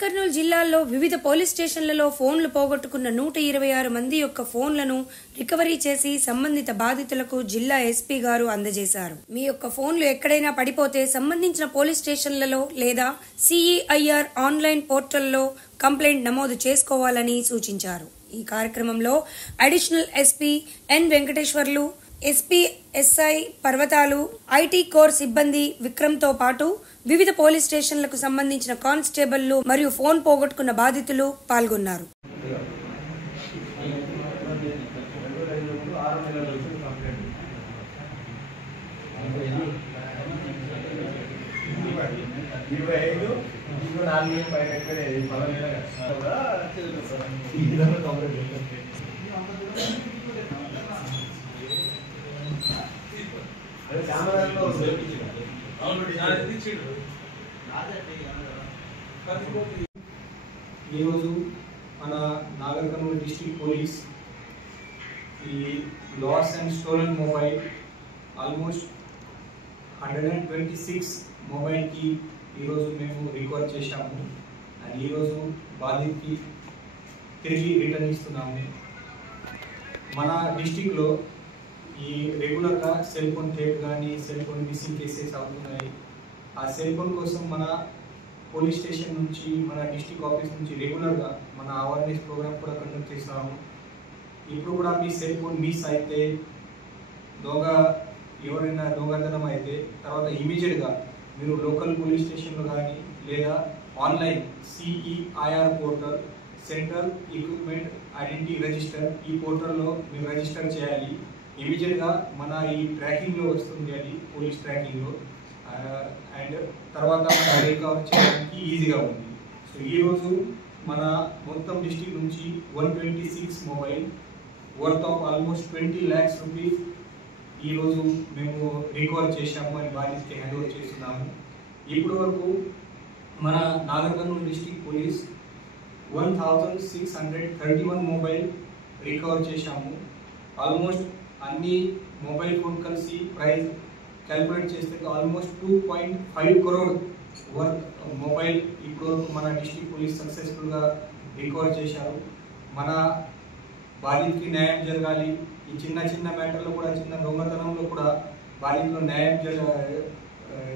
కర్నూలు జిల్లాల్లో వివిధ పోలీస్ స్టేషన్లలో ఫోన్లు పోగొట్టుకున్న 126 మంది యొక్క ఫోన్లను రికవరీ చేసి సంబంధిత బాధితులకు జిల్లా ఎస్పీ గారు అందజేశారు. మీ యొక్క ఫోన్లు ఎక్కడైనా పడిపోతే సంబంధించిన పోలీస్ స్టేషన్లలో లేదా సిఈఐఆర్ ఆన్లైన్ పోర్టల్లో కంప్లైంట్ నమోదు చేసుకోవాలని సూచించారు. ఈ కార్యక్రమంలో additional SP N Venkateswarlu, SP SI Parvathalu, IT core సిబ్బంది విక్రమ్తో పాటు వివిధ పోలీస్ స్టేషన్లకు సంబంధించిన కానిస్టేబుళ్లు మరియు ఫోన్ పోగొట్టుకున్న బాధితులు పాల్గొన్నారు. ఈరోజు మన నాగర్ కర్నూలు డిస్ట్రిక్ట్ పోలీస్ ఈ lost and stolen mobile almost 126 మొబైల్కి ఈరోజు మేము రికవర్ చేశాము. అండ్ ఈరోజు బాధితుకి తిరిగి రిటర్న్ ఇస్తున్నాము. మన డిస్ట్రిక్ట్లో ఈ రెగ్యులర్గా సెల్ ఫోన్ థెఫ్ట్ కానీ సెల్ ఫోన్ మిస్సింగ్ కేసెస్ అవుతున్నాయి. ఆ సెల్ ఫోన్ కోసం మన పోలీస్ స్టేషన్ నుంచి మన డిస్ట్రిక్ట్ ఆఫీస్ నుంచి రెగ్యులర్గా మన అవేర్నెస్ ప్రోగ్రామ్ కూడా కండక్ట్ చేస్తున్నాము. ఇప్పుడు కూడా మీ సెల్ ఫోన్ మిస్ అయితే ఎవరైనా దొంగతనం అయితే తర్వాత ఇమీడియట్గా మీరు లోకల్ పోలీస్ స్టేషన్లో కానీ లేదా online CEIR portal central equipment identity register ఈ పోర్టల్లో మీరు రిజిస్టర్ చేయాలి. ఇమీడియట్గా మన ఈ ట్రాకింగ్లో వస్తుంది, అది పోలీస్ ట్రాకింగ్లో. అండ్ తర్వాత రికవర్ చేయడానికి ఈజీగా ఉంది. సో ఈరోజు మన మొత్తం డిస్ట్రిక్ట్ నుంచి 126 mobile worth of almost 20 lakhs rupees ఈరోజు మేము రికవర్ చేశాము అని బాధితుకి హ్యాండ్ ఓవర్ చేస్తున్నాము. ఇప్పటి వరకు మన Nagar Kurnool district police 1631 mobile recover చేశాము. ఆల్మోస్ట్ అన్ని మొబైల్ ఫోన్ కలిసి ప్రైస్ క్యాల్కులేట్ చేస్తే ఆల్మోస్ట్ 2.5 crore వర్త్ మొబైల్ ఇప్పుడు మన డిస్ట్రిక్ట్ పోలీస్ సక్సెస్ఫుల్గా రికవర్ చేశారు. మన బాధితుకి న్యాయం జరగాలి. ఈ చిన్న చిన్న మ్యాటర్లో కూడా, చిన్న దొంగతనంలో కూడా బాధితులు న్యాయం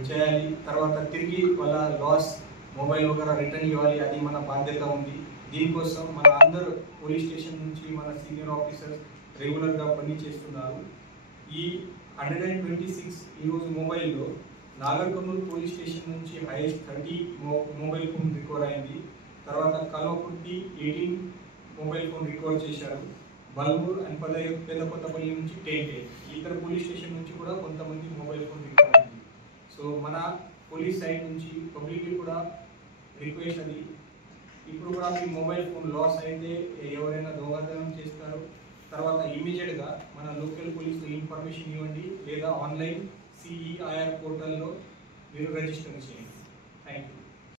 చేయాలి. తర్వాత తిరిగి వాళ్ళ లాస్ మొబైల్ వగేరా రిటర్న్ ఇవ్వాలి. అది మన బాధ్యత ఉంది. దీనికోసం మన అందరు పోలీస్ స్టేషన్ నుంచి మన సీనియర్ ఆఫీసర్స్ రెగ్యులర్గా పని చేస్తున్నారు. ఈ 126 ఈరోజు మొబైల్లో నాగర్ కర్నూలు పోలీస్ స్టేషన్ నుంచి హైయెస్ట్ 30 మొబైల్ ఫోన్ రికవర్ అయింది. తర్వాత కల్వకుర్తి 18 మొబైల్ ఫోన్ రికవర్ చేశారు. బల్మూర్ అండ్ పెద్దకొత్తపల్లి నుంచి 10 ఇతర పోలీస్ స్టేషన్ నుంచి కూడా కొంతమంది మొబైల్ ఫోన్ రికవర్ అయింది. సో మన పోలీస్ సైడ్ నుంచి పబ్లిక్కి కూడా రిక్వెస్ట్ అది, ఇప్పుడు కూడా మీ మొబైల్ ఫోన్ లాస్ అయితే ఎవరైనా దొంగతనం చేస్తారు తర్వాత ఇమీడియట్గా మన లోకల్ పోలీసులో ఇన్ఫర్మేషన్ ఇవ్వండి లేదా ఆన్లైన్ సిఈఐఆర్ పోర్టల్లో మీరు రిజిస్టర్ చేయండి.